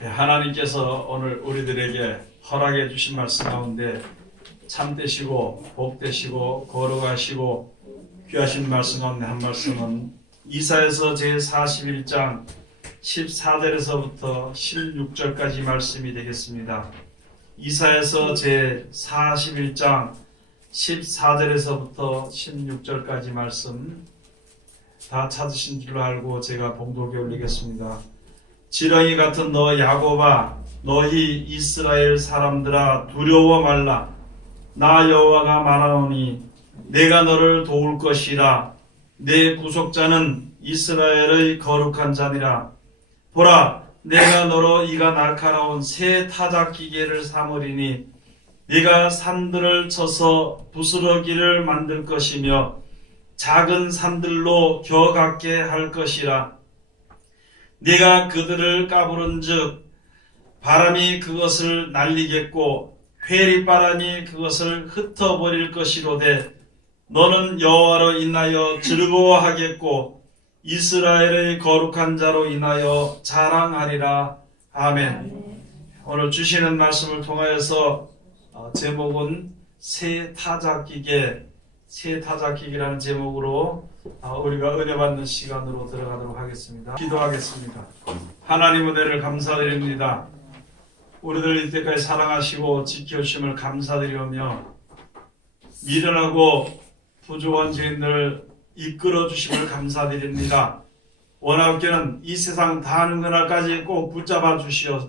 하나님께서 오늘 우리들에게 허락해 주신 말씀 가운데 참되시고 복되시고 거룩하시고 귀하신 말씀 가운데 한 말씀은 이사야서 제41장 14절에서부터 16절까지 말씀이 되겠습니다. 이사야서 제41장 14절에서부터 16절까지 말씀 다 찾으신 줄 알고 제가 봉독에 올리겠습니다. 지렁이 같은 너 야곱아, 너희 이스라엘 사람들아 두려워 말라. 나 여호와가 말하노니 내가 너를 도울 것이라. 내 구속자는 이스라엘의 거룩한 자니라. 보라, 내가 너로 이가 날카로운 새 타작 기계를 삼으리니 네가 산들을 쳐서 부스러기를 만들 것이며 작은 산들로 겨같게 할 것이라. 네가 그들을 까부른즉 바람이 그것을 날리겠고 회리바람이 그것을 흩어버릴 것이로되 너는 여호와로 인하여 즐거워하겠고 이스라엘의 거룩한 자로 인하여 자랑하리라. 아멘. 오늘 주시는 말씀을 통하여서 제목은 새 타작기계, 새 타작기계라는 제목으로 우리가 은혜 받는 시간으로 들어가도록 하겠습니다. 기도하겠습니다. 하나님 은혜를 감사드립니다. 우리들 이때까지 사랑하시고 지켜주심을 감사드리며 미련하고 부족한 죄인들을 이끌어 주심을 감사드립니다. 원하옵기는 이 세상 다하는 그날까지 꼭 붙잡아 주시어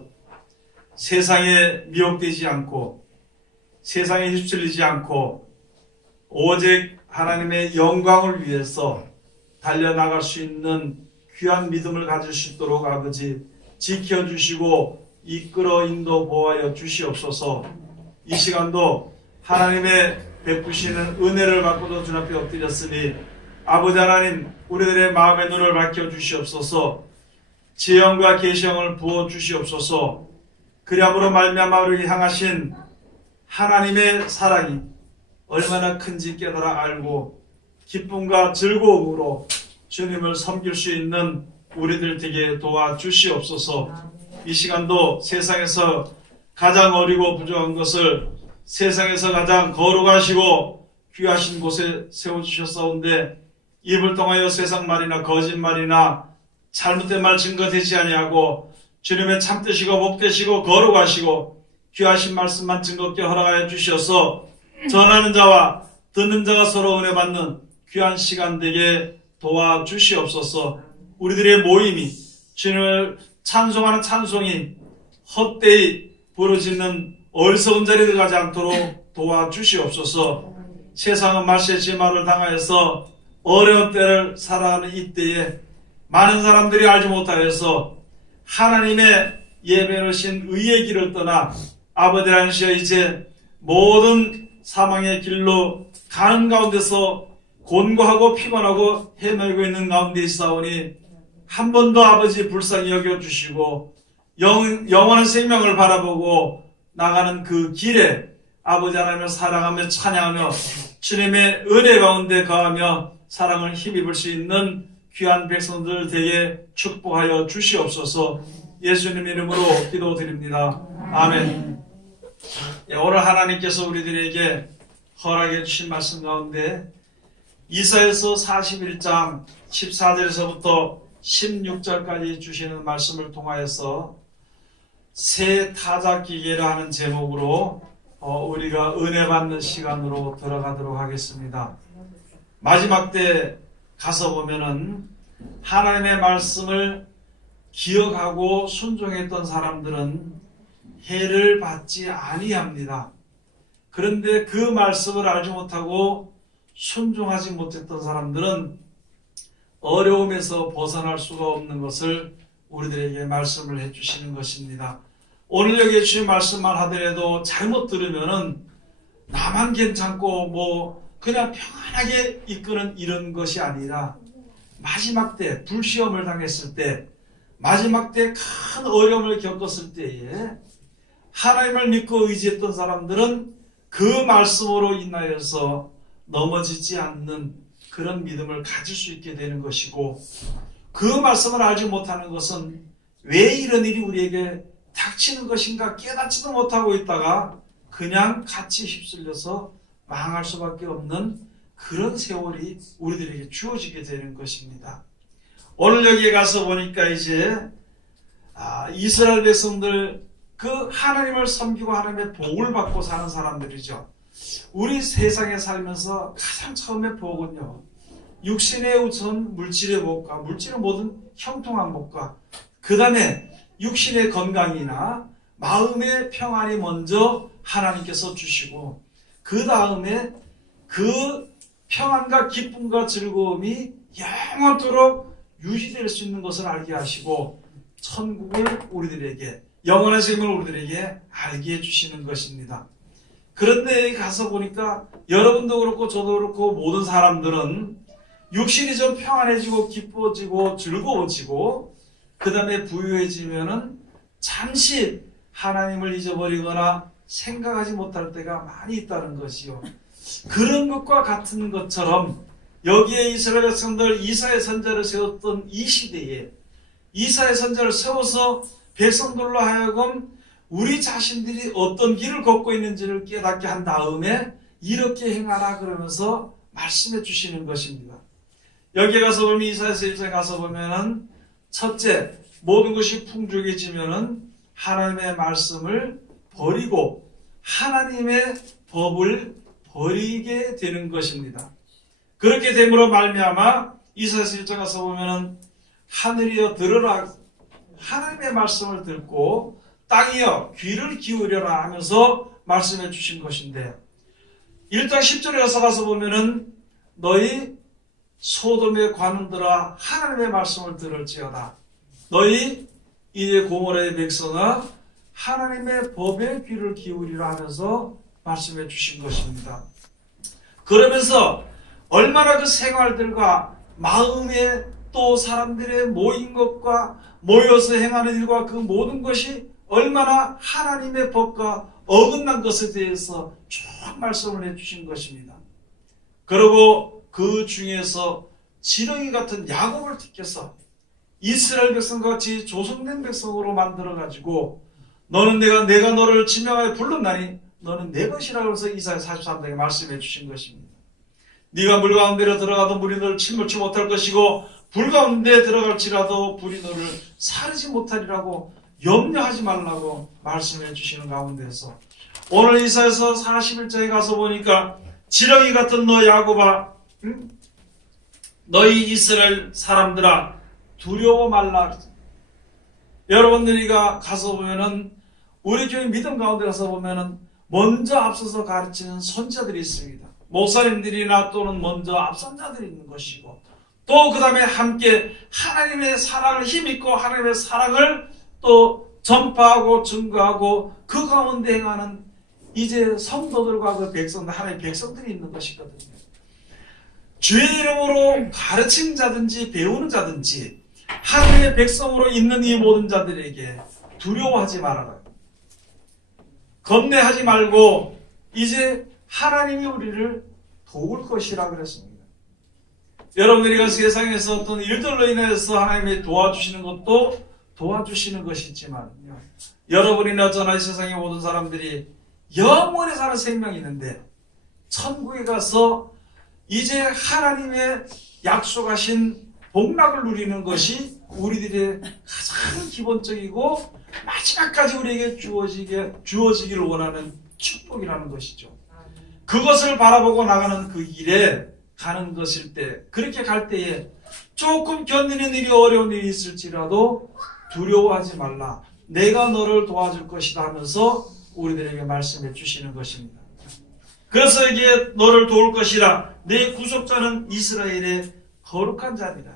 세상에 미혹되지 않고 세상에 휩쓸리지 않고 오직 하나님의 영광을 위해서 달려나갈 수 있는 귀한 믿음을 가질 수 있도록 아버지 지켜주시고 이끌어 인도 보호하여 주시옵소서. 이 시간도 하나님의 베푸시는 은혜를 받고도 주 앞에 엎드렸으니 아버지 하나님 우리들의 마음의 눈을 밝혀 주시옵소서. 지혜와 계시형을 부어 주시옵소서. 그리함으로 말미암아 우리를 향하신 하나님의 사랑이 얼마나 큰지 깨달아 알고 기쁨과 즐거움으로 주님을 섬길 수 있는 우리들 되게 도와주시옵소서. 이 시간도 세상에서 가장 어리고 부족한 것을 세상에서 가장 거룩하시고 귀하신 곳에 세워주셨사온데 입을 통하여 세상 말이나 거짓말이나 잘못된 말 증거되지 아니하고 주님의 참되시고 복되시고 거룩하시고 귀하신 말씀만 증거케 허락하여 주셔서 전하는 자와 듣는 자가 서로 은혜 받는 귀한 시간 되게 도와주시옵소서. 우리들의 모임이 주님을 찬송하는 찬송이 헛되이 부르짖는 어리석은 자리에 들어가지 않도록 도와주시옵소서. 세상은 말세의 지마를 당하여서 어려운 때를 살아가는 이때에 많은 사람들이 알지 못하여서 하나님의 예배로신 의의 길을 떠나 아버지 하나님이여 이제 모든 사망의 길로 가는 가운데서 곤고하고 피곤하고 헤매고 있는 가운데 있사오니 한 번 더 아버지 불쌍히 여겨주시고 영원한 생명을 바라보고 나가는 그 길에 아버지 하나님을 사랑하며 찬양하며 주님의 은혜 가운데 거하며 사랑을 힘입을 수 있는 귀한 백성들 되게 축복하여 주시옵소서. 예수님 이름으로 기도드립니다. 아멘. 오늘 하나님께서 우리들에게 허락해 주신 말씀 가운데 이사야서 41장 14절에서부터 16절까지 주시는 말씀을 통하여서 새 타작기계를 하는 제목으로 우리가 은혜 받는 시간으로 들어가도록 하겠습니다. 마지막 때 가서 보면은 하나님의 말씀을 기억하고 순종했던 사람들은 해를 받지 아니합니다. 그런데 그 말씀을 알지 못하고 순종하지 못했던 사람들은 어려움에서 벗어날 수가 없는 것을 우리들에게 말씀을 해주시는 것입니다. 오늘 여기 주신 말씀만 하더라도 잘못 들으면은 나만 괜찮고 그냥 평안하게 이끄는 이런 것이 아니라 마지막 때 불시험을 당했을 때 마지막 때 큰 어려움을 겪었을 때에 하나님을 믿고 의지했던 사람들은 그 말씀으로 인하여서 넘어지지 않는 그런 믿음을 가질 수 있게 되는 것이고 그 말씀을 알지 못하는 것은 왜 이런 일이 우리에게 닥치는 것인가 깨닫지도 못하고 있다가 그냥 같이 휩쓸려서 망할 수밖에 없는 그런 세월이 우리들에게 주어지게 되는 것입니다. 오늘 여기에 가서 보니까 이제 이스라엘 백성들 그 하나님을 섬기고 하나님의 복을 받고 사는 사람들이죠. 우리 세상에 살면서 가장 처음에 복은요, 육신의 우선 물질의 복과 물질의 모든 형통한 복과 그 다음에 육신의 건강이나 마음의 평안이 먼저 하나님께서 주시고 그 다음에 그 평안과 기쁨과 즐거움이 영원토록 유지될 수 있는 것을 알게 하시고 천국을 우리들에게, 영원한 생명을 우리들에게 알게 해주시는 것입니다. 그런데 가서 보니까 여러분도 그렇고 저도 그렇고 모든 사람들은 육신이 좀 평안해지고 기뻐지고 즐거워지고 그 다음에 부유해지면은 잠시 하나님을 잊어버리거나 생각하지 못할 때가 많이 있다는 것이요. 그런 것과 같은 것처럼 여기에 이스라엘 백성들 이사야 선지자를 세웠던 이 시대에 이사야 선지자를 세워서 백성들로 하여금 우리 자신들이 어떤 길을 걷고 있는지를 깨닫게 한 다음에 이렇게 행하라 그러면서 말씀해 주시는 것입니다. 여기에 가서 보면 이사야서 1장에 가서 보면은 첫째, 모든 것이 풍족해지면은 하나님의 말씀을 버리고 하나님의 법을 버리게 되는 것입니다. 그렇게 됨으로 말미암아 이사야서 1장 가서 보면은 하늘이여 들으라, 하나님의 말씀을 듣고 땅이여 귀를 기울여라 하면서 말씀해 주신 것인데 1장 10절에 가서 보면은 너희 소돔의 관원들아 하나님의 말씀을 들을지어다. 너희 이제 고모라의 백성아 하나님의 법에 귀를 기울이라 하면서 말씀해 주신 것입니다. 그러면서 얼마나 그 생활들과 마음에 또 사람들의 모인 것과 모여서 행하는 일과 그 모든 것이 얼마나 하나님의 법과 어긋난 것에 대해서 쭉 말씀을 해주신 것입니다. 그리고 그 중에서 지렁이 같은 야곱을 택해서 이스라엘 백성같이 조성된 백성으로 만들어가지고 너는 내가 너를 지명하여 불렀나니 너는 내 것이라 그래서 이사야 43장에 말씀해 주신 것입니다. 네가 물 가운데로 들어가도 물이 너를 침몰치 못할 것이고 불 가운데 들어갈지라도 불이 너를 사르지 못하리라고 염려하지 말라고 말씀해 주시는 가운데서 오늘 이사야서 41장에 가서 보니까 지렁이 같은 너 야곱아, 너희 이스라엘 사람들아 두려워 말라. 여러분들이가 가서 보면은 우리 교회 믿음 가운데 가서 보면은 먼저 앞서서 가르치는 선지자들이 있습니다. 목사님들이나 또는 먼저 앞선 자들이 있는 것이고 또 그 다음에 함께 하나님의 사랑을 힘입고 하나님의 사랑을 또 전파하고 증거하고 그 가운데 행하는 이제 성도들과 그 백성들, 하나님의 백성들이 있는 것이거든요. 주의 이름으로 가르치는 자든지 배우는 자든지 하나님의 백성으로 있는 이 모든 자들에게 두려워하지 말아라. 겁내하지 말고 이제 하나님이 우리를 도울 것이라 그랬습니다. 여러분들이 세상에서 어떤 일들로 인해서 하나님이 도와주시는 것도 도와주시는 것이지만 여러분이나 저나 이 세상의 모든 사람들이 영원히 사는 생명이 있는데 천국에 가서 이제 하나님의 약속하신 복락을 누리는 것이 우리들의 가장 기본적이고 마지막까지 우리에게 주어지기를 원하는 축복이라는 것이죠. 그것을 바라보고 나가는 그 길에 가는 것일 때, 그렇게 갈 때에 조금 견디는 일이 어려운 일이 있을지라도 두려워하지 말라. 내가 너를 도와줄 것이다 하면서 우리들에게 말씀해 주시는 것입니다. 그래서 이게 너를 도울 것이라. 내 구속자는 이스라엘의 거룩한 자니라.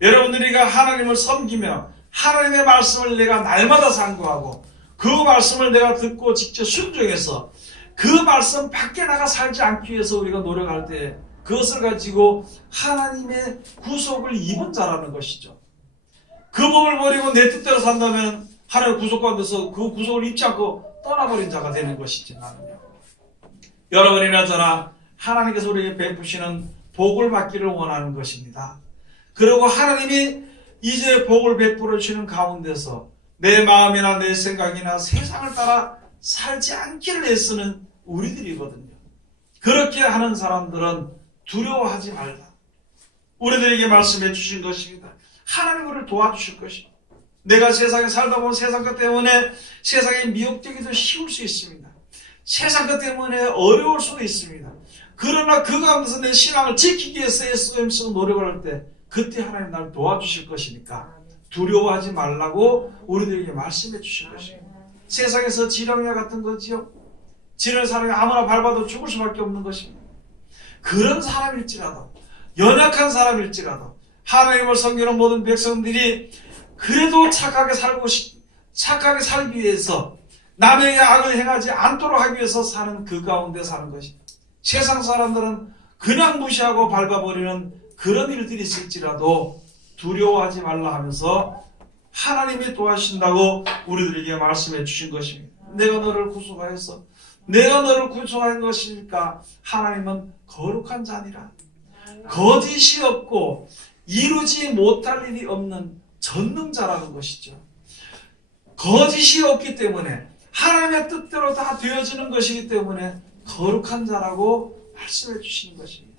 여러분들이가 하나님을 섬기며 하나님의 말씀을 내가 날마다 상고하고 그 말씀을 내가 듣고 직접 순종해서 그 말씀 밖에 나가 살지 않기 위해서 우리가 노력할 때 그것을 가지고 하나님의 구속을 입은 자라는 것이죠. 그 법을 버리고 내 뜻대로 산다면 하나님의 구속 가운데서 그 구속을 입지 않고 떠나버린 자가 되는 것이지만요. 여러분이나 저나 하나님께서 우리에게 베푸시는 복을 받기를 원하는 것입니다. 그리고 하나님이 이제 복을 베풀어 주시는 가운데서 내 마음이나 내 생각이나 세상을 따라 살지 않기를 애쓰는 우리들이거든요. 그렇게 하는 사람들은 두려워하지 말라. 우리들에게 말씀해 주신 것입니다. 하나님 우리를 도와주실 것입니다. 내가 세상에 살다 보면 세상 것 때문에 세상에 미혹되기도 쉬울 수 있습니다. 세상 것 때문에 어려울 수도 있습니다. 그러나 그 가운데서 내 신앙을 지키기 위해서 애쓰면서 노력을 할 때 그때 하나님 나를 도와주실 것이니까 두려워하지 말라고 우리들에게 말씀해 주실 것입니다. 세상에서 지렁이와 같은 거지요. 지는 사람이 아무나 밟아도 죽을 수밖에 없는 것입니다. 그런 사람일지라도 연약한 사람일지라도 하나님을 섬기는 모든 백성들이 그래도 착하게 살기 위해서 남에게 악을 행하지 않도록 하기 위해서 사는 그 가운데 사는 것입니다. 세상 사람들은 그냥 무시하고 밟아버리는 그런 일들이 있을지라도 두려워하지 말라 하면서 하나님이 도와주신다고 우리들에게 말씀해 주신 것입니다. 내가 너를 구속하여서 내가 너를 구속한 것이니까 하나님은 거룩한 자니라. 거짓이 없고 이루지 못할 일이 없는 전능자라는 것이죠. 거짓이 없기 때문에 하나님의 뜻대로 다 되어지는 것이기 때문에 거룩한 자라고 말씀해 주시는 것입니다.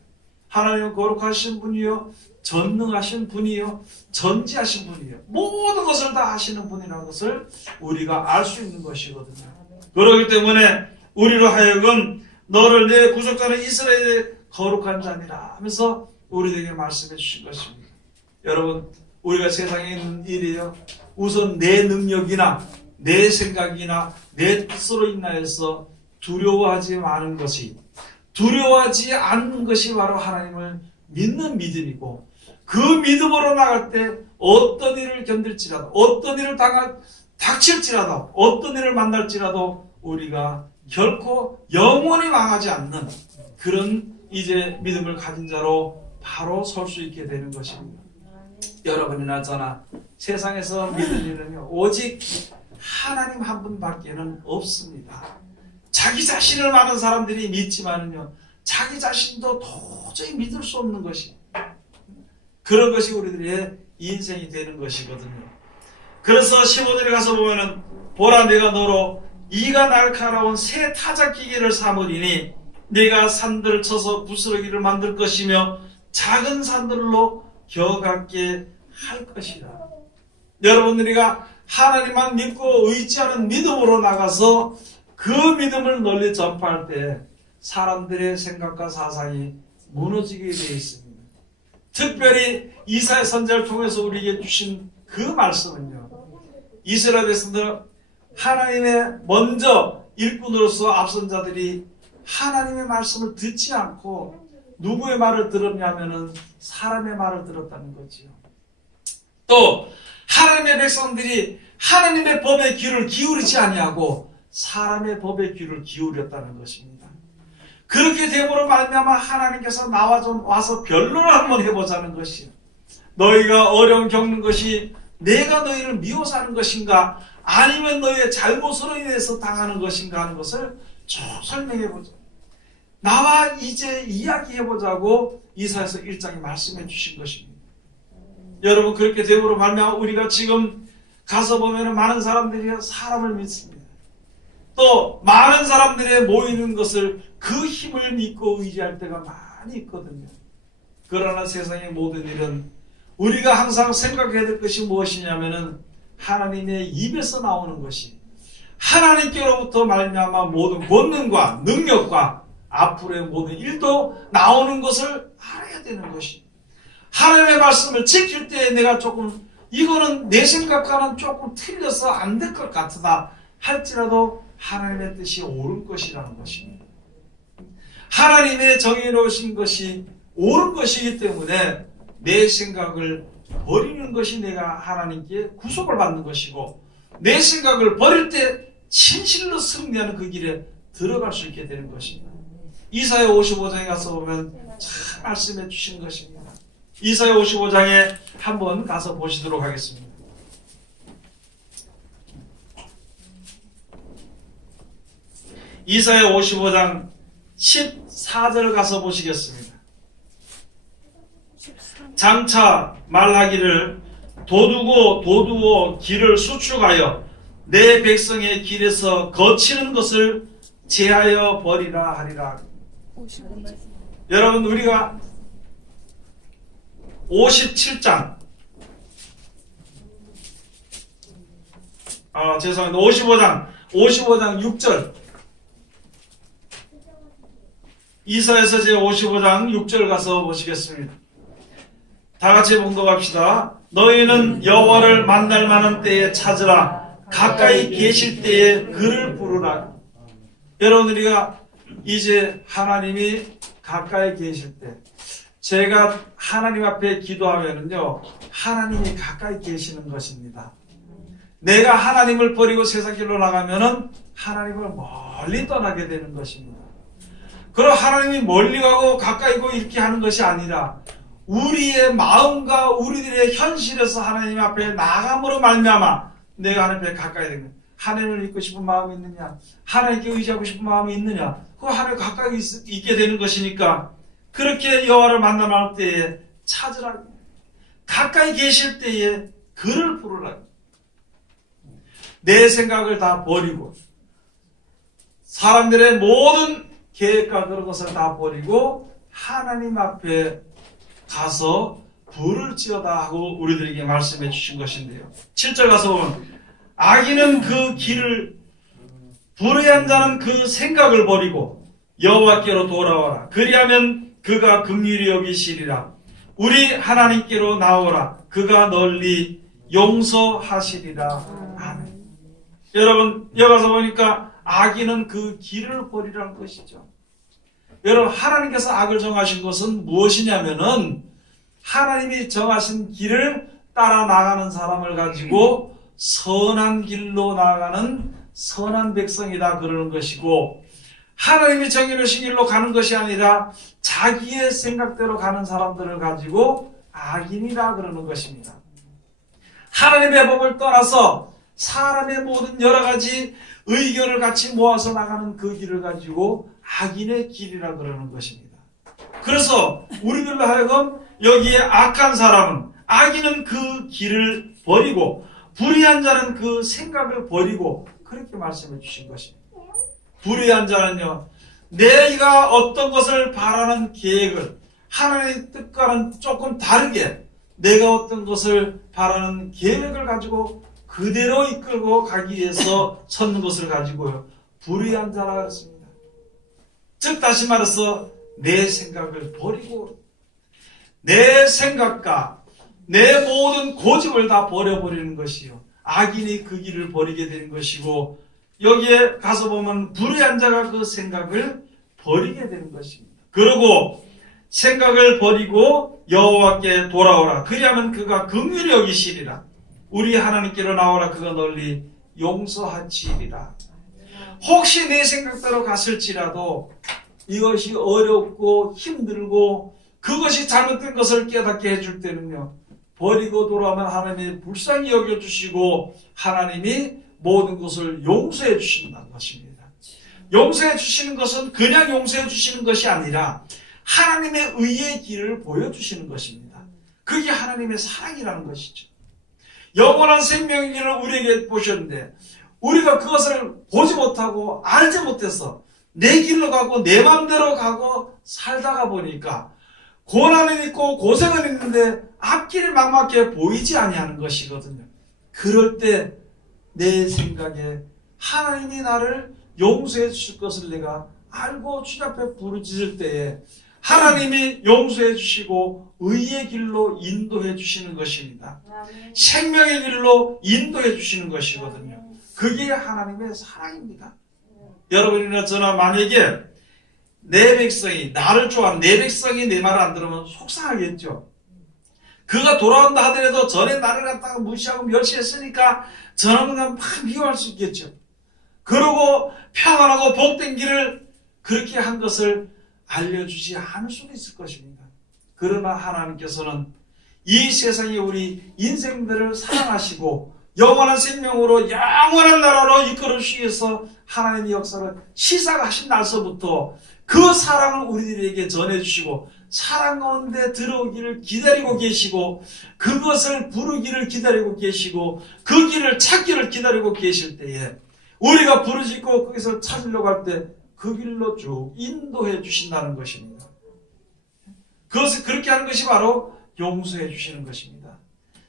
하나님은 거룩하신 분이요 전능하신 분이요 전지하신 분이요 모든 것을 다 하시는 분이라는 것을 우리가 알 수 있는 것이거든요. 그렇기 때문에 우리로 하여금 너를 내 구속자는 이스라엘의 거룩한 자니라 하면서 우리에게 말씀해 주신 것입니다. 여러분 우리가 세상에 있는 일이요 우선 내 능력이나 내 생각이나 내 뜻으로 인하여서 두려워하지 않은 것이 두려워하지 않는 것이 바로 하나님을 믿는 믿음이고 그 믿음으로 나갈 때 어떤 일을 견딜지라도 어떤 일을 닥칠지라도 어떤 일을 만날지라도 우리가 결코 영원히 망하지 않는 그런 이제 믿음을 가진 자로 바로 설 수 있게 되는 것입니다. 여러분이나 저나 세상에서 믿는 일은요 오직 하나님 한 분밖에는 없습니다. 자기 자신을 많은 사람들이 믿지만은요 자기 자신도 도저히 믿을 수 없는 것이 그런 것이 우리들의 인생이 되는 것이거든요. 그래서 15절에 가서 보면은 보라 내가 너로 이가 날카로운 새 타작기계를 삼으리니 네가 산들을 쳐서 부스러기를 만들 것이며 작은 산들로 겨같게 할 것이라. 여러분들이가 하나님만 믿고 의지하는 믿음으로 나가서 그 믿음을 널리 전파할 때 사람들의 생각과 사상이 무너지게 되어 있습니다. 특별히 이사야 선지자를 통해서 우리에게 주신 그 말씀은요. 이스라엘 백성들 하나님의 먼저 일꾼으로서 앞선 자들이 하나님의 말씀을 듣지 않고 누구의 말을 들었냐면은 사람의 말을 들었다는 거지요. 또 하나님의 백성들이 하나님의 법에 귀를 기울이지 아니하고 사람의 법에 귀를 기울였다는 것입니다. 그렇게 됨으로 말미암아 하나님께서 나와 좀 와서 변론을 한번 해보자는 것이요. 너희가 어려움 겪는 것이 내가 너희를 미워서 하는 것인가 아니면 너희의 잘못으로 인해서 당하는 것인가 하는 것을 쭉 설명해보자. 나와 이제 이야기해보자고 이사야서 1장에 말씀해 주신 것입니다. 여러분 그렇게 됨으로 말미암아 우리가 지금 가서 보면 많은 사람들이 사람을 믿습니다. 또 많은 사람들이 모이는 것을 그 힘을 믿고 의지할 때가 많이 있거든요. 그러나 세상의 모든 일은 우리가 항상 생각해야 될 것이 무엇이냐면은 하나님의 입에서 나오는 것이 하나님께로부터 말미암아 모든 권능과 능력과 앞으로의 모든 일도 나오는 것을 알아야 되는 것입니다. 하나님의 말씀을 지킬 때 내가 조금 이거는 내 생각과는 조금 틀려서 안 될 것 같다 할지라도 하나님의 뜻이 옳은 것이라는 것입니다. 하나님의 정의로우신 것이 옳은 것이기 때문에 내 생각을 버리는 것이 내가 하나님께 구속을 받는 것이고 내 생각을 버릴 때 진실로 승리하는 그 길에 들어갈 수 있게 되는 것입니다. 이사야 55장에 가서 보면 참 말씀해 주신 것입니다. 이사야 55장에 한번 가서 보시도록 하겠습니다. 이사야 55장 14절 가서 보시겠습니다. 장차 말하기를 도두고 길을 수축하여 내 백성의 길에서 거치는 것을 제하여 버리라 하리라. 여러분, 우리가 57장 죄송합니다. 55장 6절, 이사야서 제55장 6절 가서 보시겠습니다. 다 같이 봉독합시다. 너희는 여호와를 만날 만한 때에 찾으라. 가까이 계실 때에 그를 부르라. 여러분, 우리가 이제 하나님이 가까이 계실 때, 제가 하나님 앞에 기도하면은요, 하나님이 가까이 계시는 것입니다. 내가 하나님을 버리고 세상 길로 나가면은 하나님을 멀리 떠나게 되는 것입니다. 그럼 하나님이 멀리 가고 가까이 가고 이렇게 하는 것이 아니라 우리의 마음과 우리들의 현실에서 하나님 앞에 나감으로 말미암아 내가 하나님 앞에 가까이 되는 거예요. 하나님을 믿고 싶은 마음이 있느냐, 하나님께 의지하고 싶은 마음이 있느냐, 그 하나님 가까이 있게 되는 것이니까, 그렇게 여호와를 만나할 때에 찾으라, 가까이 계실 때에 그를 부르라. 내 생각을 다 버리고 사람들의 모든 계획과 그런 것을 다 버리고 하나님 앞에 가서 부를지어다 하고 우리들에게 말씀해 주신 것인데요. 7절 가서 보면, 악인은 그 길을, 불의한 자는 그 생각을 버리고 여호와께로 돌아와라. 그리하면 그가 긍휼히 여기시리라. 우리 하나님께로 나오라. 그가 널리 용서하시리라. 아멘. 여러분, 여기 가서 보니까 악인은 그 길을 버리라는 것이죠. 여러분, 하나님께서 악을 정하신 것은 무엇이냐면은 하나님이 정하신 길을 따라 나가는 사람을 가지고 선한 길로 나가는 선한 백성이다 그러는 것이고, 하나님이 정해놓으신 길로 가는 것이 아니라 자기의 생각대로 가는 사람들을 가지고 악인이다 그러는 것입니다. 하나님의 법을 떠나서 사람의 모든 여러 가지 의견을 같이 모아서 나가는 그 길을 가지고 악인의 길이라 그러는 것입니다. 그래서 우리들로 하여금 여기에 악한 사람은, 악인은 그 길을 버리고 불의한 자는 그 생각을 버리고 그렇게 말씀해 주신 것입니다. 불의한 자는요, 내가 어떤 것을 바라는 계획을 하나님의 뜻과는 조금 다르게 내가 어떤 것을 바라는 계획을 가지고 그대로 이끌고 가기 위해서 섰는 것을 가지고요, 불의한 자라 했습니다. 즉 다시 말해서 내 생각을 버리고 내 생각과 내 모든 고집을 다 버려버리는 것이요, 악인이 그 길을 버리게 되는 것이고, 여기에 가서 보면 불의한 자가 그 생각을 버리게 되는 것입니다. 그리고 생각을 버리고 여호와께 돌아오라. 그리하면 그가 긍휼히 여기시리라. 우리 하나님께로 나오라. 그가 널리 용서하시리라. 혹시 내 생각대로 갔을지라도 이것이 어렵고 힘들고 그것이 잘못된 것을 깨닫게 해줄 때는요, 버리고 돌아오면 하나님이 불쌍히 여겨주시고 하나님이 모든 것을 용서해 주신다는 것입니다. 용서해 주시는 것은 그냥 용서해 주시는 것이 아니라 하나님의 의의 길을 보여주시는 것입니다. 그게 하나님의 사랑이라는 것이죠. 영원한 생명의 길을 우리에게 보셨는데 우리가 그것을 보지 못하고 알지 못해서 내 길로 가고 내 마음대로 가고 살다가 보니까 고난은 있고 고생은 있는데 앞길이 막막해 보이지 아니하는 것이거든요. 그럴 때 내 생각에 하나님이 나를 용서해 주실 것을 내가 알고 주님 앞에 부르짖을 때에 하나님이 용서해 주시고 의의 길로 인도해 주시는 것입니다. 생명의 길로 인도해 주시는 것이거든요. 그게 하나님의 사랑입니다. 여러분이나 저나 만약에 내 백성이, 나를 좋아하는 내 백성이 내 말을 안 들으면 속상하겠죠. 그가 돌아온다 하더라도 전에 나를 갖다가 무시하고 멸시했으니까 저놈은 막 미워할 수 있겠죠. 그러고 평안하고 복된 길을 그렇게 한 것을 알려주지 않을 수도 있을 것입니다. 그러나 하나님께서는 이 세상에 우리 인생들을 사랑하시고 영원한 생명으로 영원한 나라로 이끌어 주시기 위해서 하나님의 역사를 시작하신 날서부터 그 사랑을 우리들에게 전해주시고 사랑 가운데 들어오기를 기다리고 계시고 그것을 부르기를 기다리고 계시고 그 길을 찾기를 기다리고 계실 때에 우리가 부르짖고 거기서 찾으려고 할 때 그 길로 쭉 인도해 주신다는 것입니다. 그것을 그렇게 하는 것이 바로 용서해 주시는 것입니다.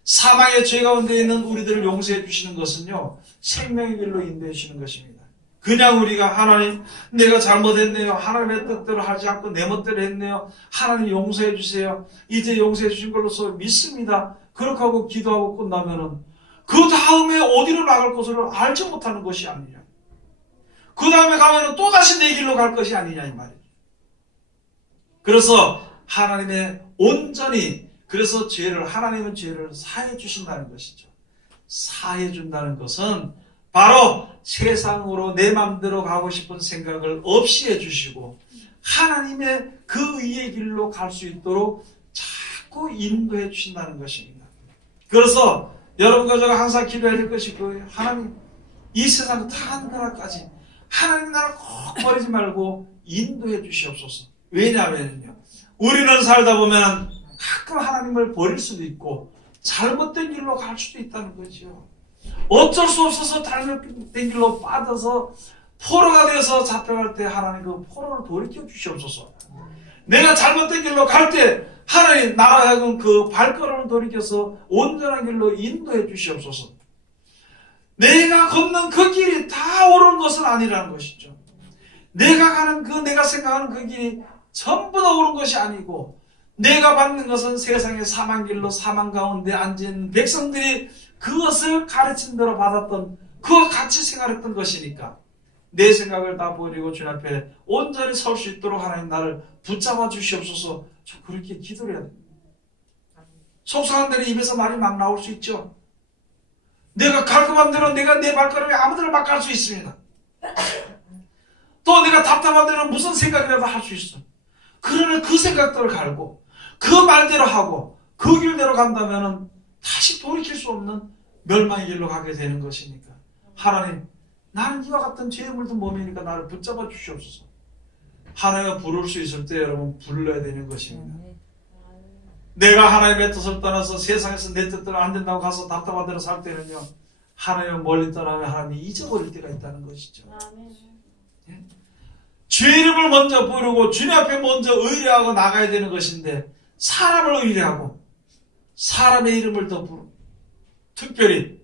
사망의 죄 가운데 있는 우리들을 용서해 주시는 것은요, 생명의 길로 인도해 주시는 것입니다. 그냥 우리가 하나님 내가 잘못했네요. 하나님의 뜻대로 하지 않고 내 멋대로 했네요. 하나님 용서해 주세요. 이제 용서해 주신 걸로서 믿습니다. 그렇게 하고 기도하고 끝나면은 그 다음에 어디로 나갈 것을 알지 못하는 것이 아니냐. 그 다음에 가면은 또다시 내 길로 갈 것이 아니냐 이 말이죠. 그래서 하나님의 온전히 그래서 하나님은 죄를 사해 주신다는 것이죠. 사해 준다는 것은 바로 세상으로 내 마음대로 가고 싶은 생각을 없이 해주시고 하나님의 그 의의 길로 갈 수 있도록 자꾸 인도해 주신다는 것입니다. 그래서 여러분과 제가 항상 기도해야 될 것이 하나님 이 세상 다한 나라까지 하나님 나라 꼭 버리지 말고 인도해 주시옵소서. 왜냐하면요, 우리는 살다 보면 가끔 하나님을 버릴 수도 있고 잘못된 길로 갈 수도 있다는 거죠. 어쩔 수 없어서 잘못된 길로 빠져서 포로가 되어서 잡혀갈 때 하나님 그 포로를 돌이켜 주시옵소서. 내가 잘못된 길로 갈 때 하나님 나라 하여금 그 발걸음을 돌이켜서 온전한 길로 인도해 주시옵소서. 내가 걷는 그 길이 다 옳은 것은 아니라는 것이죠. 내가 가는 내가 생각하는 그 길이 전부 다 옳은 것이 아니고 내가 받는 것은 세상의 사망 길로 사망 가운데 앉은 백성들이 그것을 가르친 대로 받았던 그와 같이 생활했던 것이니까 내 생각을 다 버리고 주님 앞에 온전히 설 수 있도록 하나님 나를 붙잡아 주시옵소서. 저 그렇게 기도를 해야 됩니다. 속상한 데는 입에서 말이 막 나올 수 있죠. 내가 갈급한 대로 내가 내 발걸음에 아무데나 막 갈 수 있습니다. 또 내가 답답한 대로 무슨 생각이라도 할 수 있어. 그러나 그 생각들을 갈고 그 말대로 하고 그 길대로 간다면 다시 돌이킬 수 없는 멸망의 길로 가게 되는 것이니까 하나님 나는 이와 같은 죄의 물든 몸이니까 나를 붙잡아 주시옵소서. 하나님을 부를 수 있을 때 여러분 불러야 되는 것입니다. 내가 하나님의 뜻을 떠나서 세상에서 내 뜻대로 안 된다고 가서 답답한 대로 살 때는요, 하나님을 멀리 떠나면 하나님이 잊어버릴 때가 있다는 것이죠. 예? 주의 이름을 먼저 부르고 주님 앞에 먼저 의뢰하고 나가야 되는 것인데 사람을 의뢰하고 사람의 이름을 더 부르고 특별히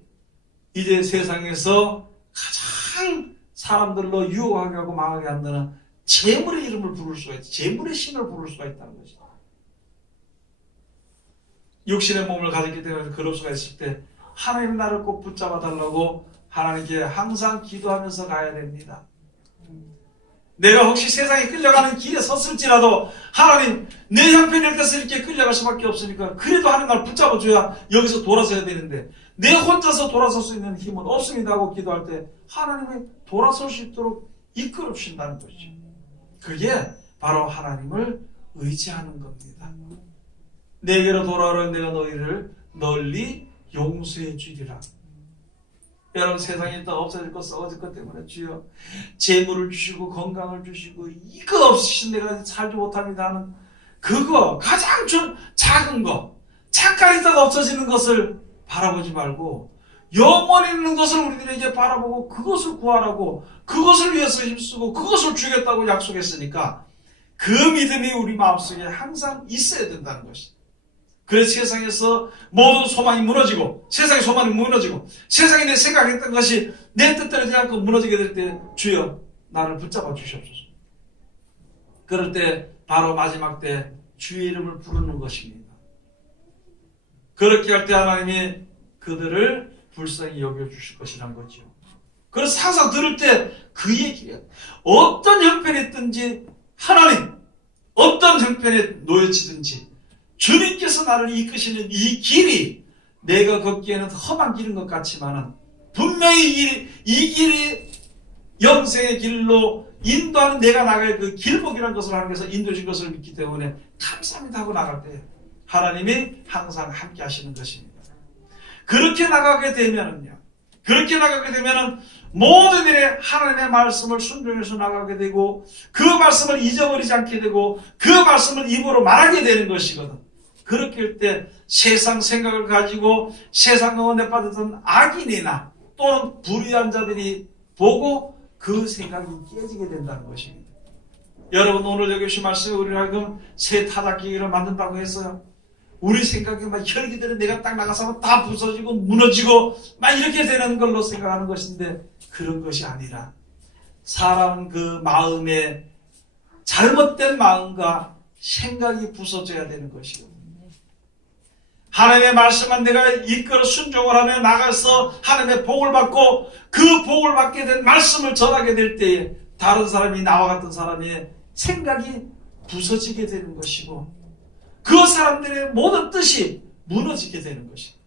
이제 세상에서 가장 사람들로 유혹하게 하고 망하게 한다는 재물의 이름을 부를 수가 있다. 재물의 신을 부를 수가 있다는 것이죠. 육신의 몸을 가졌기 때문에 그럴 수가 있을 때 하나님 나를 꼭 붙잡아 달라고 하나님께 항상 기도하면서 가야 됩니다. 내가 혹시 세상에 끌려가는 길에 섰을지라도 하나님 내 형편일 때서 이렇게 끌려갈 수밖에 없으니까 그래도 하나님 나를 붙잡아줘야 여기서 돌아서야 되는데 내 혼자서 돌아설 수 있는 힘은 없습니다 하고 기도할 때 하나님이 돌아설 수 있도록 이끌어 주신다는 것이죠. 그게 바로 하나님을 의지하는 겁니다. 내게로 돌아오라 내가 너희를 널리 용서해 주리라. 여러분 세상에 또 없어질 것 썩어질 것 때문에 주여 재물을 주시고 건강을 주시고 이거 없으신 내가 살지 못합니다 하는 그거 가장 작은 거 잠깐 있다가 없어지는 것을 바라보지 말고 영원히 있는 것을 우리들에게 바라보고 그것을 구하라고 그것을 위해서 힘쓰고 그것을 주겠다고 약속했으니까 그 믿음이 우리 마음속에 항상 있어야 된다는 것이다. 그래서 세상에서 모든 소망이 무너지고 세상의 소망이 무너지고 세상에 내 생각했던 것이 내 뜻대로 되지 않고 무너지게 될 때 주여 나를 붙잡아 주시옵소서. 그럴 때 바로 마지막 때 주의 이름을 부르는 것입니다. 그렇게 할 때 하나님이 그들을 불쌍히 여겨주실 것이란 거죠. 그래서 항상 들을 때 그 얘기예요. 어떤 형편에 있든지 하나님 어떤 형편에 놓여지든지 주님께서 나를 이끄시는 이 길이 내가 걷기에는 험한 길인 것 같지만은 분명히 이 길이 영생의 길로 인도하는 내가 나갈 그 길목이라는 것을 하나님께서 인도해 준 것을 믿기 때문에 감사합니다 하고 나갈 때 하나님이 항상 함께 하시는 것입니다. 그렇게 나가게 되면은 모든 일에 하나님의 말씀을 순종해서 나가게 되고 그 말씀을 잊어버리지 않게 되고 그 말씀을 입으로 말하게 되는 것이거든. 그렇게 할 때 세상 생각을 가지고 세상 가운데 빠졌던 악인이나 또는 불의한 자들이 보고 그 생각이 깨지게 된다는 것입니다. 여러분, 오늘 여기 주신 말씀에 우리가 지금 새 타작기기를 만든다고 했어요. 우리 생각에 막 혈기들은 내가 딱 나가서 다 부서지고 무너지고 막 이렇게 되는 걸로 생각하는 것인데 그런 것이 아니라 사람은 그 마음에 잘못된 마음과 생각이 부서져야 되는 것이거든요. 하나님의 말씀만 내가 이끌어 순종을 하며 나가서 하나님의 복을 받고 그 복을 받게 된 말씀을 전하게 될 때에 다른 사람이 나와 같은 사람의 생각이 부서지게 되는 것이고 그 사람들의 모든 뜻이 무너지게 되는 것입니다.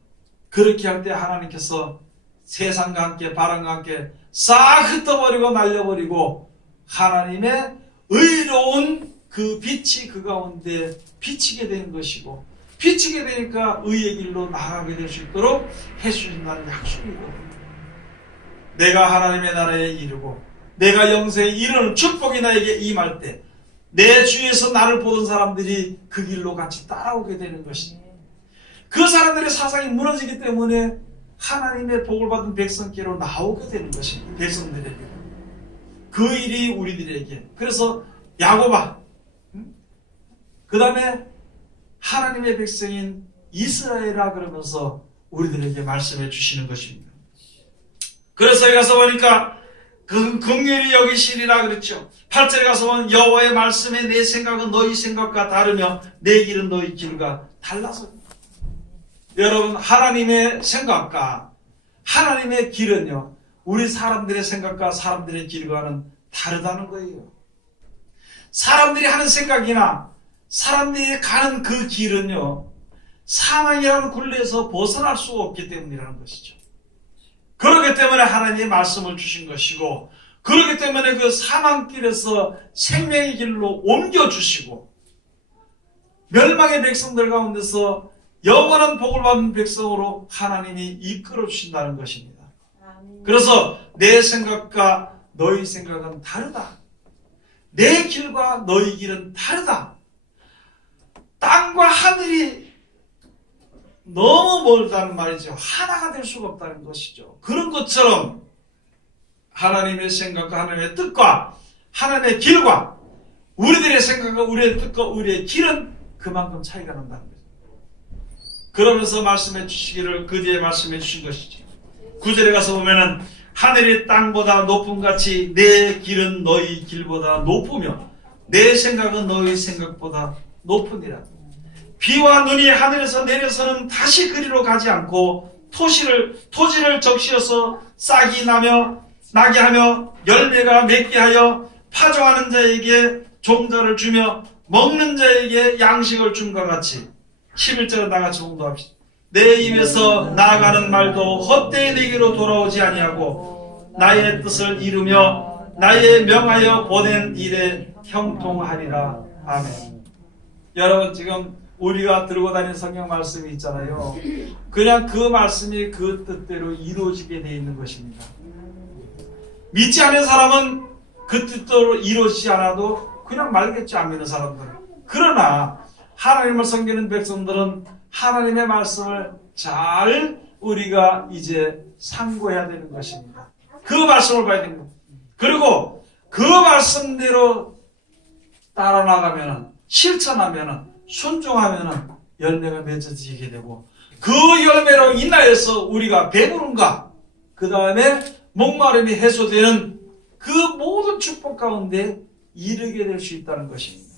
그렇게 할 때 하나님께서 세상과 함께 바람과 함께 싹 흩어버리고 날려버리고 하나님의 의로운 그 빛이 그 가운데 비치게 되는 것이고 비치게 되니까 의의 길로 나아가게 될 수 있도록 해주신다는 약속이거든요. 내가 하나님의 나라에 이르고 내가 영생에 이르는 축복이 나에게 임할 때 내 주위에서 나를 보던 사람들이 그 길로 같이 따라오게 되는 것입니다. 그 사람들의 사상이 무너지기 때문에 하나님의 복을 받은 백성께로 나오게 되는 것입니다. 백성들에게. 그 일이 우리들에게. 그래서 야고바, 그 다음에 하나님의 백성인 이스라엘아 그러면서 우리들에게 말씀해 주시는 것입니다. 그래서 여기 가서 보니까 긍휼히 여기시리라 그랬죠. 8절에 가서 보면 여호와의 말씀에 내 생각은 너희 생각과 다르며 내 길은 너희 길과 달라서. 여러분, 하나님의 생각과 하나님의 길은요, 우리 사람들의 생각과 사람들의 길과는 다르다는 거예요. 사람들이 하는 생각이나 사람들이 가는 그 길은요, 사망이라는 굴레에서 벗어날 수가 없기 때문이라는 것이죠. 그렇기 때문에 하나님의 말씀을 주신 것이고, 그렇기 때문에 그 사망길에서 생명의 길로 옮겨주시고, 멸망의 백성들 가운데서 영원한 복을 받은 백성으로 하나님이 이끌어 주신다는 것입니다. 그래서 내 생각과 너희 생각은 다르다. 내 길과 너희 길은 다르다. 땅과 하늘이 너무 멀다는 말이죠. 하나가 될 수가 없다는 것이죠. 그런 것처럼 하나님의 생각과 하나님의 뜻과 하나님의 길과 우리들의 생각과 우리의 뜻과 우리의 길은 그만큼 차이가 난다는 거죠. 그러면서 말씀해 주시기를 그 뒤에 말씀해 주신 것이죠. 9절에 가서 보면은 하늘이 땅보다 높음 같이 내 길은 너희 길보다 높으며 내 생각은 너희 생각보다 높으니라. 비와 눈이 하늘에서 내려서는 다시 그리로 가지 않고 토지를 적시어서 싹이 나게 하며 열매가 맺게 하여 파종하는 자에게 종자를 주며 먹는 자에게 양식을 줌과 같이 11절에 나같이 공부합시다. 내 입에서 나아가는 말도 헛되이 내게로 돌아오지 아니하고 나의 뜻을 이루며 나의 명하여 보낸 일에 형통하리라. 아멘. 여러분, 지금 우리가 들고 다니는 성경 말씀이 있잖아요. 그냥 그 말씀이 그 뜻대로 이루어지게 되어 있는 것입니다. 믿지 않는 사람은 그 뜻대로 이루어지지 않아도 그냥 말겠지, 안 믿는 사람들은. 그러나 하나님을 섬기는 백성들은 하나님의 말씀을 잘 우리가 이제 상고해야 되는 것입니다. 그 말씀을 봐야 되는 겁니다. 그리고 그 말씀대로 따라 나가면, 실천하면, 순종하면 열매가 맺어지게 되고, 그 열매로 인하여서 우리가 배부른가, 그 다음에 목마름이 해소되는 그 모든 축복 가운데 이르게 될 수 있다는 것입니다.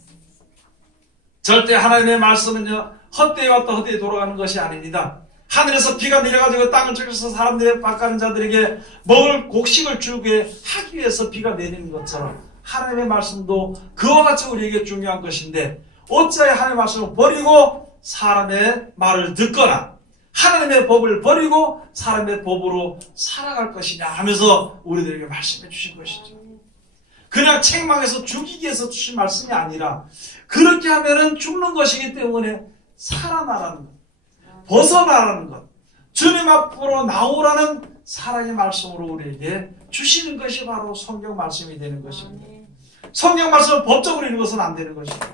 절대 하나님의 말씀은요, 헛되이 왔다 헛되이 돌아가는 것이 아닙니다. 하늘에서 비가 내려가지고 땅을 적셔서 사람들의 밭가는 자들에게 먹을 곡식을 주게 하기 위해서 비가 내리는 것처럼 하나님의 말씀도 그와 같이 우리에게 중요한 것인데, 어찌하여 하나님의 말씀을 버리고 사람의 말을 듣거나 하나님의 법을 버리고 사람의 법으로 살아갈 것이냐 하면서 우리들에게 말씀해 주신 것이죠. 그냥 책망해서 죽이기 위해서 주신 말씀이 아니라, 그렇게 하면은 죽는 것이기 때문에 살아나라는 것, 벗어나라는 것, 주님 앞으로 나오라는 사랑의 말씀으로 우리에게 주시는 것이 바로 성경 말씀이 되는 것입니다. 성경 말씀을 법적으로 읽어서는 안 되는 것이고,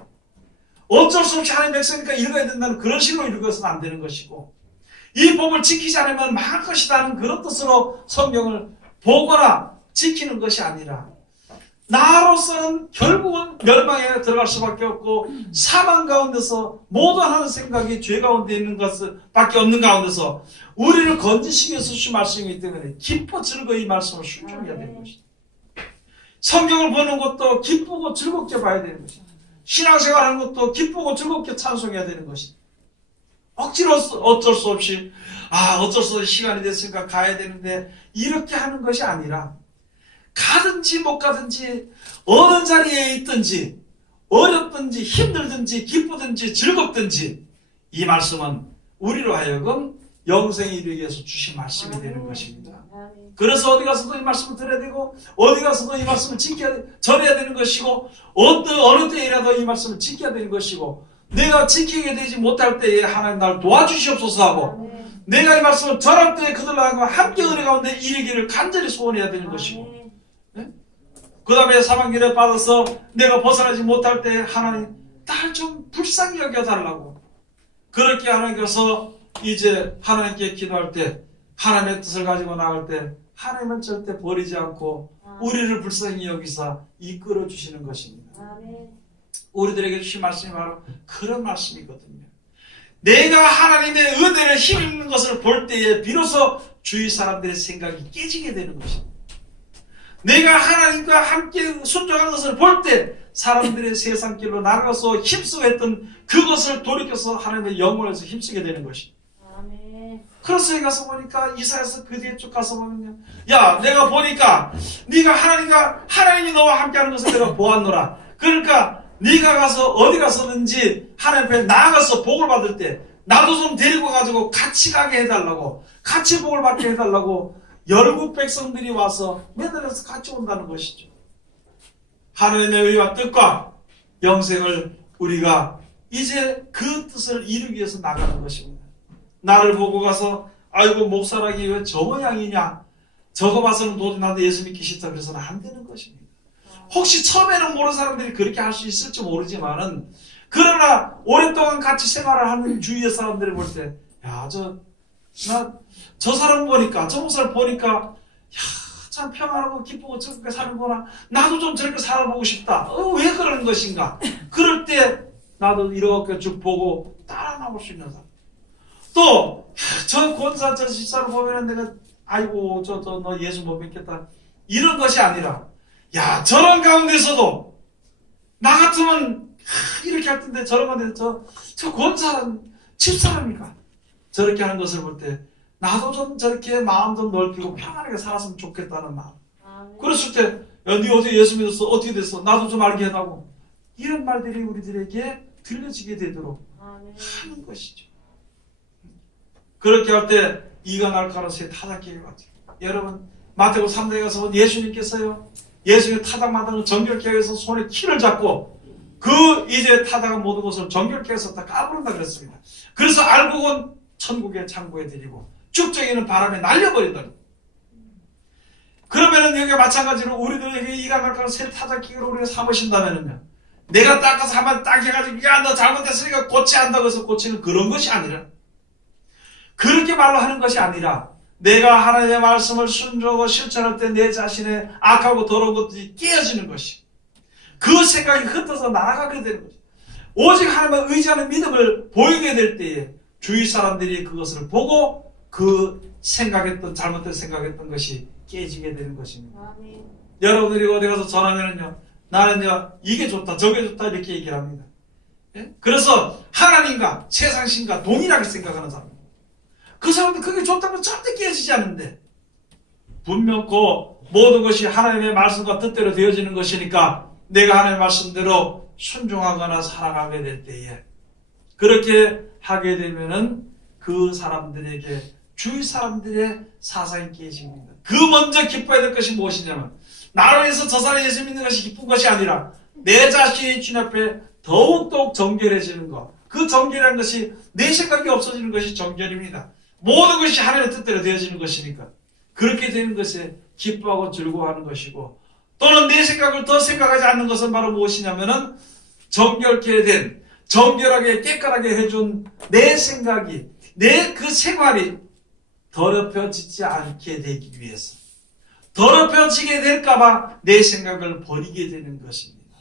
어쩔 수 없이 하나님의 백성이니까 읽어야 된다는 그런 식으로 읽어서는 안 되는 것이고, 이 법을 지키지 않으면 망할 것이라는 그런 뜻으로 성경을 보거나 지키는 것이 아니라, 나로서는 결국은 멸망에 들어갈 수밖에 없고 사망 가운데서 모두 하는 생각이 죄 가운데 있는 것밖에 없는 가운데서 우리를 건지시기 위해서 주신 말씀이기 때문에 기뻐 즐거이 이 말씀을 순종해야 되는 것입니다. 성경을 보는 것도 기쁘고 즐겁게 봐야 되는 것입니다. 신앙생활하는 것도 기쁘고 즐겁게 찬송해야 되는 것입니다. 억지로 어쩔 수 없이 어쩔 수 없이 시간이 됐으니까 가야 되는데 이렇게 하는 것이 아니라, 가든지 못 가든지 어느 자리에 있든지 어렵든지 힘들든지 기쁘든지 즐겁든지 이 말씀은 우리로 하여금 영생에 이르기 위해서 주신 말씀이 되는 것입니다. 그래서 어디 가서도 이 말씀을 들어야 되고 어디 가서도 이 말씀을 전해야 되는 것이고 어느 때이라도 이 말씀을 지켜야 되는 것이고, 내가 지키게 되지 못할 때에 하나님 나를 도와주시옵소서 하고, 내가 이 말씀을 전할 때에 그들과 함께 은혜 가운데 이르기를 간절히 소원해야 되는 것이고, 그 다음에 사망기를 받아서 내가 벗어나지 못할 때 하나님 날 좀 불쌍히 여겨달라고, 그렇게 하나님께서 이제 하나님께 기도할 때, 하나님의 뜻을 가지고 나갈 때 하나님은 절대 버리지 않고 우리를 불쌍히 여기사 이끌어 주시는 것입니다. 우리들에게 주신 말씀이 바로 그런 말씀이거든요. 내가 하나님의 은혜를 힘입는 것을 볼 때에 비로소 주위 사람들의 생각이 깨지게 되는 것입니다. 내가 하나님과 함께 순종하는 것을 볼 때 사람들의 세상길로 나가서 힘쓰고 했던 그것을 돌이켜서 하나님의 영원에서 힘쓰게 되는 것입니다. 그래서 여기 가서 보니까 이사야서 그 뒤에 쭉 가서 보면요, 야 내가 보니까 네가 하나님이 너와 함께하는 것을 내가 보았노라. 그러니까 네가 가서 어디 가서든지 하나님 앞에 나아가서 복을 받을 때 나도 좀 데리고 가지고 같이 가게 해달라고, 같이 복을 받게 해달라고 열국 백성들이 와서 매달려서 같이 온다는 것이죠. 하나님의 의와 뜻과 영생을 우리가 이제 그 뜻을 이루기 위해서 나가는 것입니다. 나를 보고 가서 아이고 목사락이 왜 저 모양이냐, 저거 봐서는 도저히 나도 예수 믿기 싫다 그래서는 안 되는 것입니다. 혹시 처음에는 모르는 사람들이 그렇게 할 수 있을지 모르지만은, 그러나 오랫동안 같이 생활을 하는 주위의 사람들을 볼 때, 야, 저 사람 보니까, 저 목사를 보니까, 야, 참 평안하고 기쁘고 즐겁게 사는구나. 나도 좀 저렇게 살아보고 싶다. 왜 그러는 것인가? 그럴 때 나도 이렇게 쭉 보고 따라 나올 수 있는 사람. 또, 저 권사, 저 집사를 보면은 내가, 아이고, 너 예수 못 믿겠다. 이런 것이 아니라, 야, 저런 가운데서도, 나 같으면, 이렇게 할 텐데, 저런 가운데, 저 권사는 집사랍니까? 저렇게 하는 것을 볼 때, 나도 좀 저렇게 마음 좀 넓히고 평안하게 살았으면 좋겠다는 마음. 그랬을 때, 야, 네 어제 예수 믿었어? 어떻게 됐어? 나도 좀 알게 해다고. 이런 말들이 우리들에게 들려지게 되도록 하는 것이죠. 그렇게 할 때 이가 날카로워 타작기를 같아요. 여러분 마태복음 3장에 가서 예수님께서요, 예수님 타작 만드는 정결케 해서 손에 키를 잡고 이제 타작한 모든 것을 정결케 해서 다 까부른다 그랬습니다. 그래서 알곡은 천국의 창고에 드리고 쭉정이는 바람에 날려버린다. 그러면은 여기 마찬가지로 우리들에게 이가 날카로워 타작기를 우리가 삼으신다면은요, 내가 닦아서 한번 딱 해가지고 야 너 잘못했으니까 고쳐야 한다고 해서 고치는 그런 것이 아니라, 그렇게 말로 하는 것이 아니라, 내가 하나님의 말씀을 순종하고 실천할 때 내 자신의 악하고 더러운 것들이 깨어지는 것이, 그 생각이 흩어져 날아가게 되는 것이, 오직 하나님을 의지하는 믿음을 보이게 될 때에 주위 사람들이 그것을 보고 잘못된 생각했던 것이 깨지게 되는 것입니다. 여러분들이 어디 가서 전하면은요, 나는요 이게 좋다 저게 좋다 이렇게 얘기를 합니다. 예? 그래서 하나님과 세상신과 동일하게 생각하는 사람, 그 사람들 그게 좋다면 절대 깨지지 않는데, 분명 그 모든 것이 하나님의 말씀과 뜻대로 되어지는 것이니까 내가 하나님의 말씀대로 순종하거나 살아가게 될 때에, 그렇게 하게 되면은 그 사람들에게 주위 사람들의 사상이 깨집니다. 그 먼저 기뻐야 될 것이 무엇이냐면, 나로 해서 저 사람이 예수 믿는 것이 기쁜 것이 아니라 내 자신이 주님 앞에 더욱더욱 정결해지는 것, 그 정결한 것이 내 생각이 없어지는 것이 정결입니다. 모든 것이 하나님의 뜻대로 되어지는 것이니까 그렇게 되는 것에 기뻐하고 즐거워하는 것이고, 또는 내 생각을 더 생각하지 않는 것은 바로 무엇이냐면은 정결하게 깨끗하게 해준 내 생각이, 내 그 생활이 더럽혀지지 않게 되기 위해서, 더럽혀지게 될까봐 내 생각을 버리게 되는 것입니다.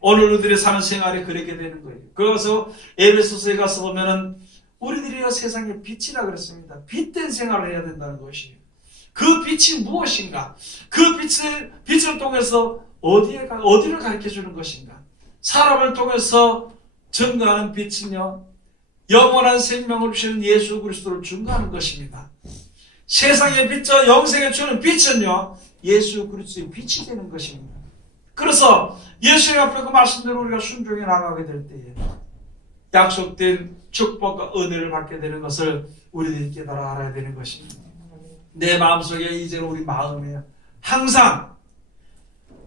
오늘 우리들이 사는 생활이 그렇게 되는 거예요. 그래서 에베소서에 가서 보면은 우리들이 세상의 빛이라 그랬습니다. 빛된 생활을 해야 된다는 것이에요. 그 빛이 무엇인가? 그 빛을 통해서 어디를 가르쳐 주는 것인가? 사람을 통해서 증거하는 빛은요, 영원한 생명을 주시는 예수 그리스도를 증거하는 것입니다. 세상의 빛과 영생에 주는 빛은요, 예수 그리스도의 빛이 되는 것입니다. 그래서 예수님 앞에 그 말씀대로 우리가 순종해 나가게 될 때에 약속된 축복과 은혜를 받게 되는 것을 우리들이 깨달아 알아야 되는 것입니다. 내 마음속에 이제 우리 마음에 항상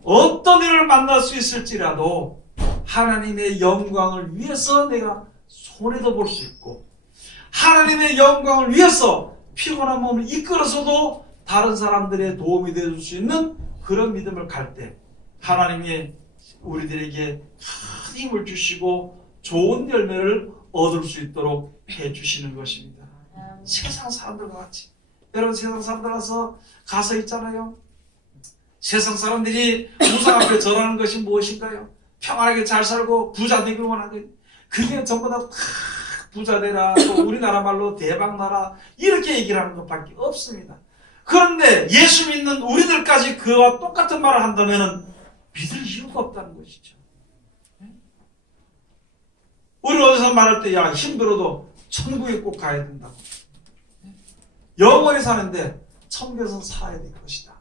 어떤 일을 만날 수 있을지라도 하나님의 영광을 위해서 내가 손에도 볼 수 있고, 하나님의 영광을 위해서 피곤한 몸을 이끌어서도 다른 사람들의 도움이 될 수 있는 그런 믿음을 갈 때 하나님이 우리들에게 큰 힘을 주시고 좋은 열매를 얻을 수 있도록 해주시는 것입니다. 세상 사람들과 같이, 여러분 세상 사람들 가서 있잖아요. 세상 사람들이 우상 앞에 절하는 것이 무엇인가요? 평안하게 잘 살고 부자 되길 원하는 거예요. 그게 전부 다 부자 되라, 또 우리나라 말로 대박 나라, 이렇게 얘기를 하는 것밖에 없습니다. 그런데 예수 믿는 우리들까지 그와 똑같은 말을 한다면 믿을 이유가 없다는 것이죠. 우리 어디서 말할 때, 야, 힘들어도 천국에 꼭 가야 된다고. 영원히 사는데 천국에서 살아야 될 것이다.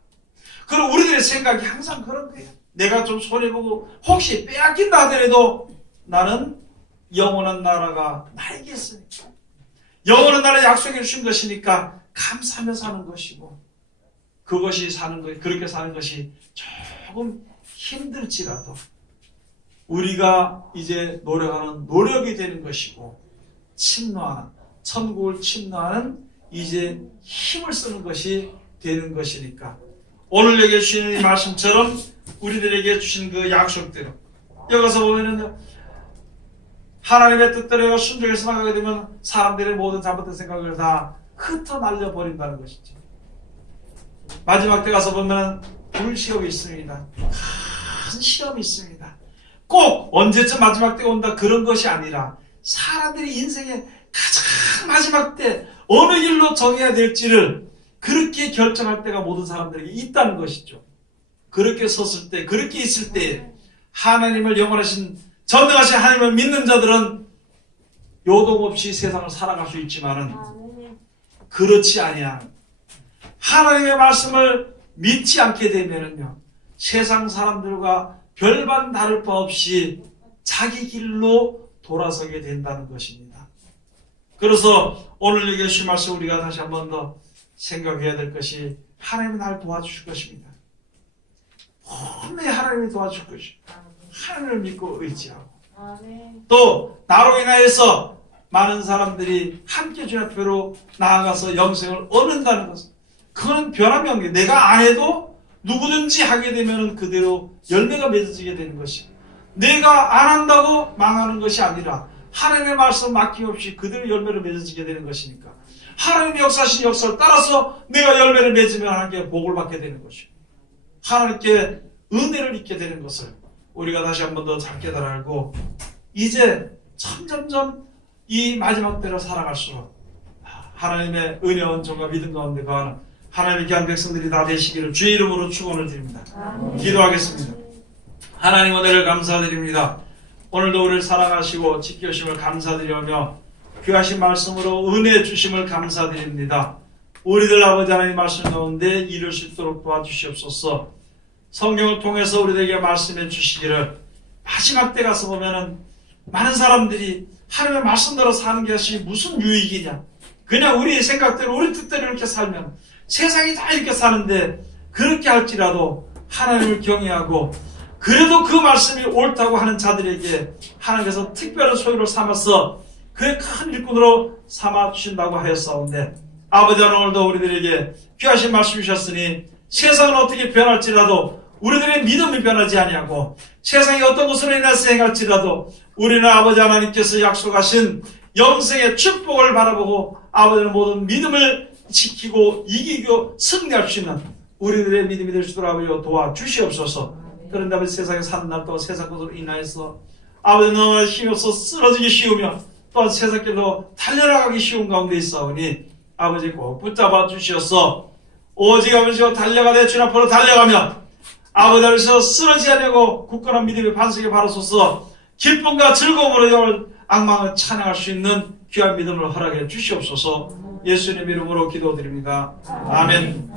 그럼 우리들의 생각이 항상 그런 거예요. 내가 좀 손해보고 혹시 빼앗긴다 하더라도 나는 영원한 나라가 나에게 있으니까, 영원한 나라 약속해 주신 것이니까 감사하며 사는 것이고, 그것이 사는 것, 그렇게 사는 것이 조금 힘들지라도 우리가 이제 노력하는 노력이 되는 것이고, 침노하는, 천국을 침노하는 이제 힘을 쓰는 것이 되는 것이니까, 오늘 여기 주시는 이 말씀처럼 우리들에게 주신 그 약속대로, 여기서 보면은요, 하나님의 뜻대로 순종해서 나가게 되면 사람들의 모든 잘못된 생각을 다 흩어날려 버린다는 것이죠. 마지막 때 가서 보면 불시험이 있습니다. 큰 시험이 있습니다. 꼭 언제쯤 마지막 때가 온다 그런 것이 아니라 사람들이 인생의 가장 마지막 때 어느 길로 정해야 될지를 그렇게 결정할 때가 모든 사람들에게 있다는 것이죠. 그렇게 섰을 때, 그렇게 있을 때 하나님을 영원하신 전능하신 하나님을 믿는 자들은 요동 없이 세상을 살아갈 수 있지만은, 그렇지 아니한 하나님의 말씀을 믿지 않게 되면은요, 세상 사람들과 별반 다를 바 없이 자기 길로 돌아서게 된다는 것입니다. 그래서 오늘 여기 주신 말씀 우리가 다시 한 번 더 생각해야 될 것이, 하나님이 날 도와주실 것입니다. 분명히 하나님이 도와줄 것입니다. 하나님을 믿고 의지하고, 또 나로 인하여서 많은 사람들이 함께 주님 앞으로 나아가서 영생을 얻는다는 것은, 그건 변함이 없는 게, 내가 안 해도 누구든지 하게 되면 그대로 열매가 맺어지게 되는 것이고, 내가 안 한다고 망하는 것이 아니라 하나님의 말씀 맡김없이 그대로 열매를 맺어지게 되는 것이니까, 하나님의 역사하신 역사를 따라서 내가 열매를 맺으면 하나님께 복을 받게 되는 것이고, 하나님께 은혜를 입게 되는 것을 우리가 다시 한 번 더 잘 깨달아 알고, 이제 점점점 이 마지막 때로 살아갈수록 하나님의 은혜와 온전과 믿음 가운데 거하는 하나님의 귀한 백성들이 다 되시기를 주의 이름으로 축원을 드립니다. 기도하겠습니다. 하나님, 은혜를 감사드립니다. 오늘도 우리를 사랑하시고 지켜주심을 감사드리며 귀하신 말씀으로 은혜 주심을 감사드립니다. 우리들 아버지 하나님 말씀 가운데 이룰 수 있도록 도와주시옵소서. 성경을 통해서 우리에게 말씀해 주시기를, 마지막 때 가서 보면은 많은 사람들이 하나님의 말씀대로 사는 것이 무슨 유익이냐, 그냥 우리 생각대로 우리 뜻대로 이렇게 살면 세상이 다 이렇게 사는데, 그렇게 할지라도 하나님을 경외하고 그래도 그 말씀이 옳다고 하는 자들에게 하나님께서 특별한 소유를 삼아서 그의 큰 일꾼으로 삼아 주신다고 하였사온데, 아버지 하나님 오늘도 우리들에게 귀하신 말씀 주셨으니 세상은 어떻게 변할지라도 우리들의 믿음이 변하지 아니하고 세상이 어떤 것으로 인해서 행할지라도 우리는 아버지 하나님께서 약속하신 영생의 축복을 바라보고 아버지는 모든 믿음을 지키고 이기고 승리할 수 있는 우리들의 믿음이 될 수 있도록 아버지 도와주시옵소서. 그런데 아버지 세상에 사는 날 동안 세상 것으로 인하여서 아버지 너무나 힘이 없어 쓰러지기 쉬우며 또한 세상길로 달려나가기 쉬운 가운데 있사오니 아버지 꼭 붙잡아 주시어서 오직 아버지와 달려가되 주님 앞으로 달려가며 아버지 앞에서 쓰러지지 않고 굳건한 믿음의 반석에 바로서서 기쁨과 즐거움으로 악망을 찬양할 수 있는 귀한 믿음을 허락해 주시옵소서. 예수님 이름으로 기도드립니다. 아멘.